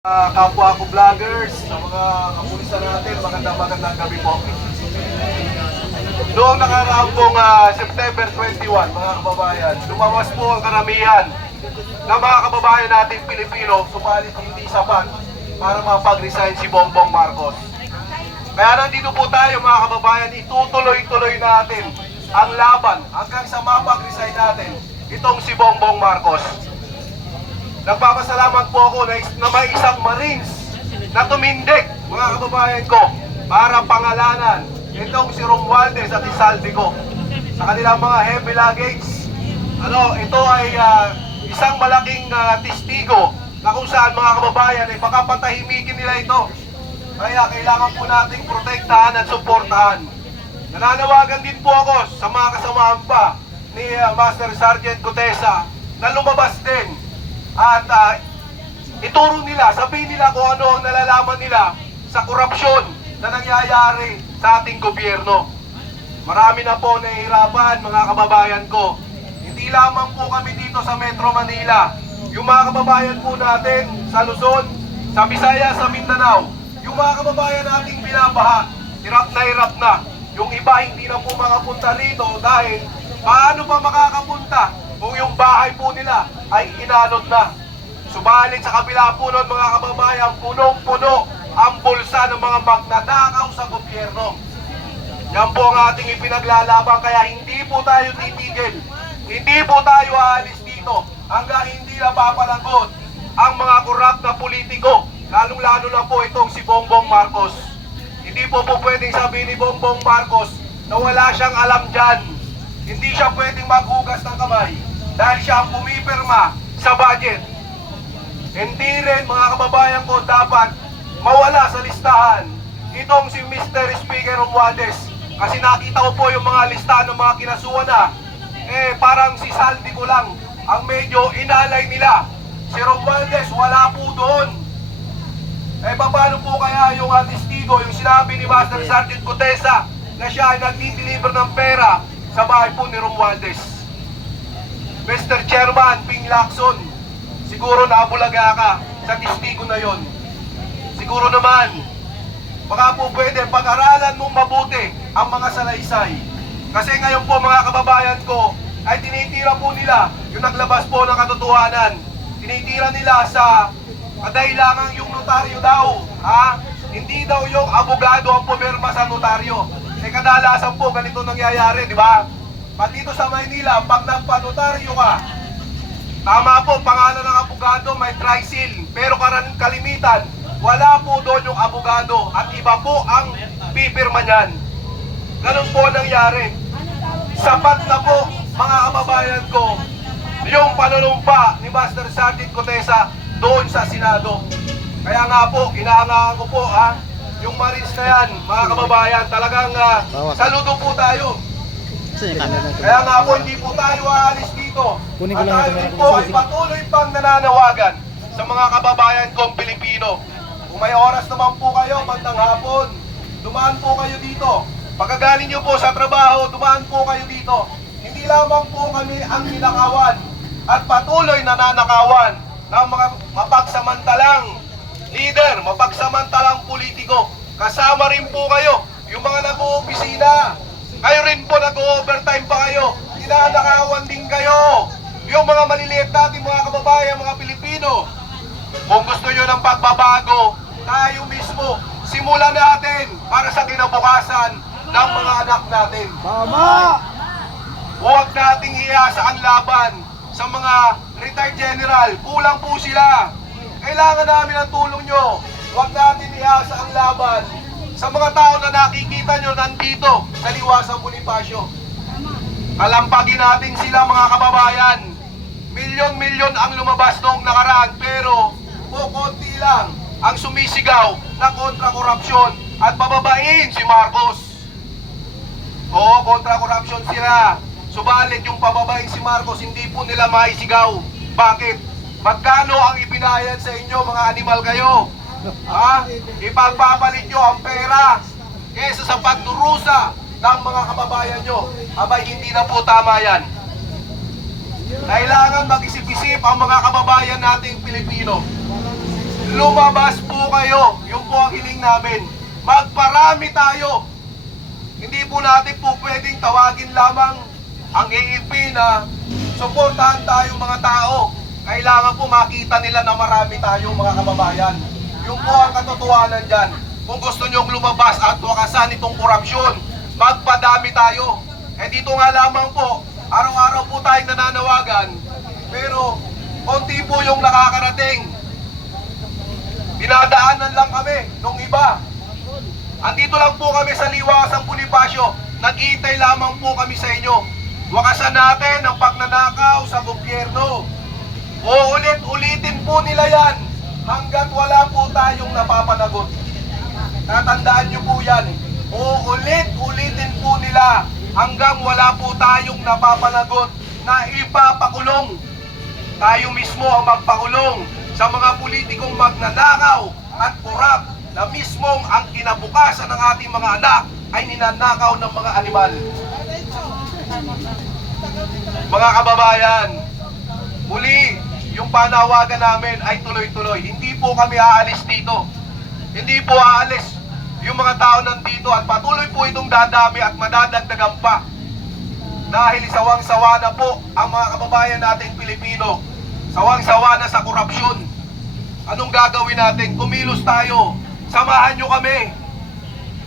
Kapwa ko vloggers, sa mga kapulisan natin, magandang gabi po. Noong nakaraang pong September 21, mga kababayan, lumabas po ang karamihan ng mga kababayan natin Pilipino, subalit hindi sapat para mapag-resign si Bongbong Marcos. Kaya nandito po tayo mga kababayan, itutuloy-tuloy natin ang laban hanggang sa mapag-resign natin itong si Bongbong Marcos. Nagpapasalamat po ako na may isang Marines na tumindig, mga kababayan ko, para pangalanan itong si Romualdez at si Saldico sa kanilang mga heavy luggage. Ito ay isang malaking testigo na kung saan mga kababayan ay baka patahimikin nila ito. Kaya kailangan po nating protektahan at suportahan. Nananawagan din po ako sa mga kasamahan pa ni Master Sergeant Gutesa na lumabas din at ituro nila, sabihin nila kung ano ang nalalaman nila sa korupsyon na nangyayari sa ating gobyerno. Marami na po nahihirapan mga kababayan ko. Hindi lamang po kami dito sa Metro Manila. Yung mga kababayan po natin sa Luzon, sa Visayas, sa Mindanao, yung mga kababayan nating binabaha, hirap na. Yung iba hindi na po makapunta rito dahil paano pa makakapunta kung yung bahay po nila ay inanod na. Subalit sa kabila po nun mga kababayan, punong-puno ang bulsa ng mga magnanakaw sa gobyerno. Yan po ang ating ipinaglalaban, kaya hindi po tayo titigil. Hindi po tayo aalis dito hanggang hindi napapalagot ang mga korap na politiko, lalong-lalo na po itong si Bongbong Marcos. Hindi po pwedeng sabihin ni Bongbong Marcos na wala siyang alam dyan. Hindi siya pwedeng maghugas ng kamay dahil siya ang pumipirma sa budget. Hindi rin mga kababayan ko dapat mawala sa listahan itong si Mr. Speaker Romualdez. Kasi nakita ko po yung mga listahan ng mga kinasuhan na parang si Saldico lang ang medyo inalay nila. Si Romualdez wala po doon. Paano po kaya yung testigo, yung sinabi ni Master Sergeant Gutesa na siya ay nagdi-deliver ng pera sa bahay po ni Romualdez? Mr. Chairman Ping Lacson, siguro naabulaga ka sa testigo na yon. Siguro naman, baka po pwede pag-aralan mong mabuti ang mga salaysay. Kasi ngayon po mga kababayan ko, ay tinitira po nila yung naglabas po ng katotohanan. Tinitira nila sa kadahilangan yung notaryo daw. Hindi daw yung abogado ang pumirma sa notaryo. Kadalasan po ganito nangyayari, di ba? Pag dito sa Maynila, pag nagpanotaryo ka, tama po, pangalan ng abogado may trisil, pero kalimitan, wala po doon yung abogado at iba po ang pipirma niyan. Ganun po nangyari. Sapat na po, mga kababayan ko, yung panunumpa ni Master Sergeant Gutesa doon sa Senado. Kaya nga po, inaangahan ko po yung Marines na yan, mga kababayan, talagang saludo po tayo. Kaya nga po, hindi po tayo aalis dito. At tayo rin po ay patuloy pang nananawagan sa mga kababayan kong Pilipino. Kung may oras naman po kayo, bandang hapon, dumaan po kayo dito. Pagkagaling nyo po sa trabaho, dumaan po kayo dito. Hindi lamang po kami ang ninakawan at patuloy nananakawan ng mga mapagsamantalang leader, mapagsamantalang politiko. Kasama rin po kayo, yung mga nag-oopisina. Kayo rin po nag-overtime pa kayo. Ninanakawan din kayo. Yung mga maliliit natin mga kababayan, mga Pilipino. Kung gusto nyo ng pagbabago, tayo mismo, simulan natin para sa kinabukasan ng mga anak natin. Tama! Huwag nating iasa ang laban sa mga retired general. Kulang po sila. Kailangan namin ang tulong nyo. Huwag natin iasa ang laban sa mga tao na nakikita nyo nandito sa Liwasang Bonifacio. Kalampagin natin sila mga kababayan. Milyon-milyon ang lumabas noong nakaraan, pero konti lang ang sumisigaw na kontra-korupsyon at bababain si Marcos. Oo, kontra-korupsyon sila. Subalit yung pababain si Marcos, hindi po nila maisigaw. Bakit? Magkano ang ibinayad sa inyo, mga animal kayo? Ipagpapalit nyo ang pera kesa sa pagdurusa ng mga kababayan nyo. Abay, hindi na po tama yan. Kailangan mag-isip-isip ang mga kababayan nating Pilipino. lumabas po kayo. Yung po ang hiling namin. Magparami tayo. Hindi po natin po pwedeng tawagin lamang ang AFP na suportahan tayo mga tao. Kailangan po makita nila na marami tayo mga kababayan. Yung po ang katotohanan dyan. Kung gusto nyong lumabas at wakasan itong korupsyon, magpadami tayo. Eh dito nga lamang po, araw-araw po tayong nananawagan, pero konti po yung nakakarating. Dinadaanan lang kami nung iba. Andito lang po kami sa Liwasang Bonifacio, nag-iintay lamang po kami sa inyo. Wakasan natin ang pagnanakaw sa gobyerno. Uulit-ulitin po nila yan hanggat wala po tayong napapanagot. Tatandaan nyo po yan. Uulit-ulitin po nila hanggang wala po tayong napapanagot na ipapakulong. Tayo mismo ang magpakulong sa mga politikong magnanakaw at kurap na mismong ang kinabukasan ng ating mga anak ay ninanakaw ng mga animal. Mga kababayan, muli, yung panawagan namin ay tuloy-tuloy. Hindi po kami aalis dito. Hindi po aalis yung mga tao nandito at patuloy po itong dadami at madadagdagan pa. Dahil sawang-sawa na po ang mga kababayan nating Pilipino. Sawang-sawa na sa korupsyon. Anong gagawin natin? Kumilos tayo. Samahan nyo kami.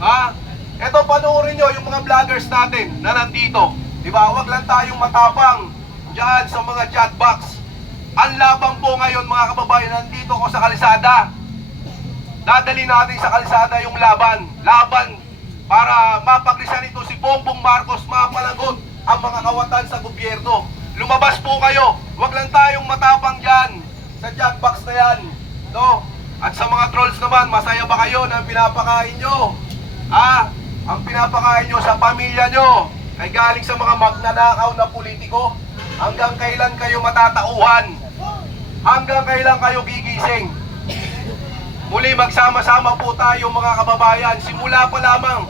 Ha? Eto, panoorin nyo yung mga vloggers natin na nandito. Diba? Huwag lang tayong matapang dyan sa mga chat box. Ang labang po ngayon mga kababayan, nandito ko sa kalsada. Dadali natin sa kalsada yung laban. Laban para mapaglisan ito si Bongbong Marcos, mapalagot ang mga kawatan sa gobyerno. Lumabas po kayo. Huwag lang tayong matapang dyan sa chat box na yan. No? At sa mga trolls naman, masaya ba kayo na pinapakain nyo? Ang pinapakain nyo sa pamilya nyo ay galing sa mga magnanakaw na politiko. Hanggang kailan kayo matatauhan? Hanggang kailan kayo gigising? Muli magsama-sama po tayo mga kababayan. Simula pa lamang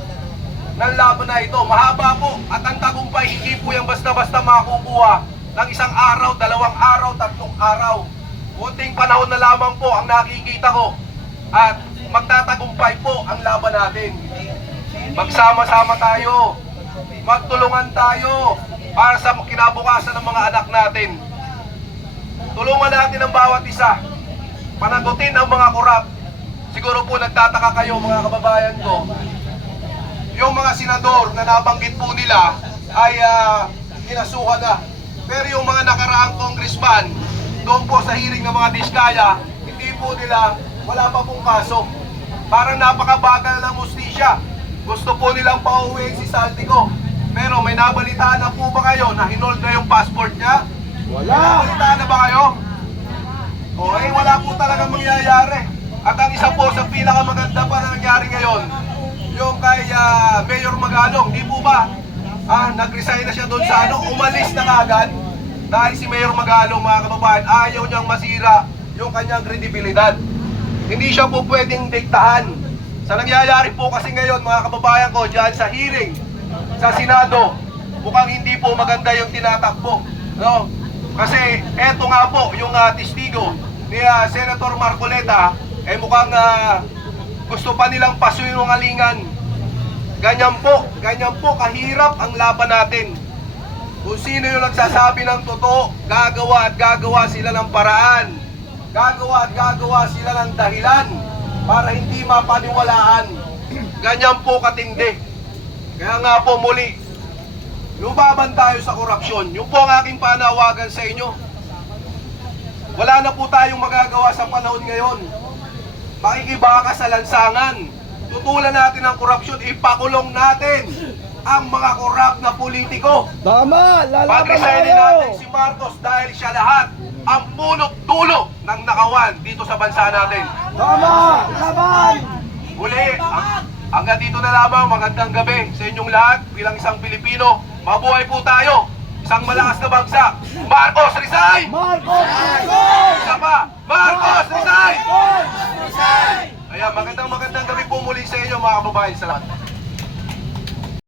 ng laban na ito. Mahaba po at ang tagumpay hindi po yan basta-basta makukuha ng isang araw, 2 araw, 3 araw. Kunting panahon na lamang po ang nakikita ko at magtatagumpay po ang laban natin. Magsama-sama tayo. Magtulungan tayo para sa kinabukasan ng mga anak natin. Tulungan natin ang bawat isa. Panagutin ang mga korap. Siguro po nagtataka kayo mga kababayan ko. Yung mga senador na nabanggit po nila ay kinasuhan na. Pero yung mga nakaraang congressman, doon po sa hearing ng mga Diskaya, hindi po nila, wala pa pong kaso. Parang napakabagal ng hustisya. Gusto po nilang pauwiin si Saldico. Pero may nabalitaan na po ba kayo na hinold na yung passport niya? Wala. May nabalitaan na ba kayo? O wala po talagang mangyayari. At ang isa po sa pinakamaganda pa na nangyari ngayon, yung kay Mayor Magalong, di po ba? Nag-resign na siya doon sa umalis na agad. Dahil si Mayor Magalong mga kababayan, ayaw niyang masira yung kanyang kredibilidad. Hindi siya po pwedeng diktahan. Sa nangyayari po kasi ngayon mga kababayan ko, dyan sa hearing sa Senado, mukhang hindi po maganda yung tinatakbo. No? Kasi eto nga po, yung testigo ni Senator Marcoleta, mukhang gusto pa nilang pasunungalingan. Ganyan po kahirap ang laban natin. Kung sino yung nagsasabi ng totoo, gagawa at gagawa sila ng paraan. Gagawa at gagawa sila ng dahilan para hindi mapaniwalaan. Ganyan po katindi. Kaya nga po muli, lumaban tayo sa korupsyon. Yung po ang aking panawagan sa inyo. Wala na po tayong magagawa sa panahon ngayon. Makikibaka sa lansangan. Tutulan natin ang korupsyon, ipakulong natin ang mga korap na politiko. Tama! Lalaban Pag-resignin tayo! natin si Marcos dahil siya lahat ang punot dulo ng nakawan dito sa bansa natin. Tama! Laban! Muli, hanggang dito na lamang. Magandang gabi sa inyong lahat bilang isang Pilipino. Mabuhay po tayo. Isang malakas na bagsak. Marcos, resign! Marcos! Resign! Isa pa, Marcos, resign! Resign! Ayan, magandang gabi po muli sa inyo mga kababayan. Salamat.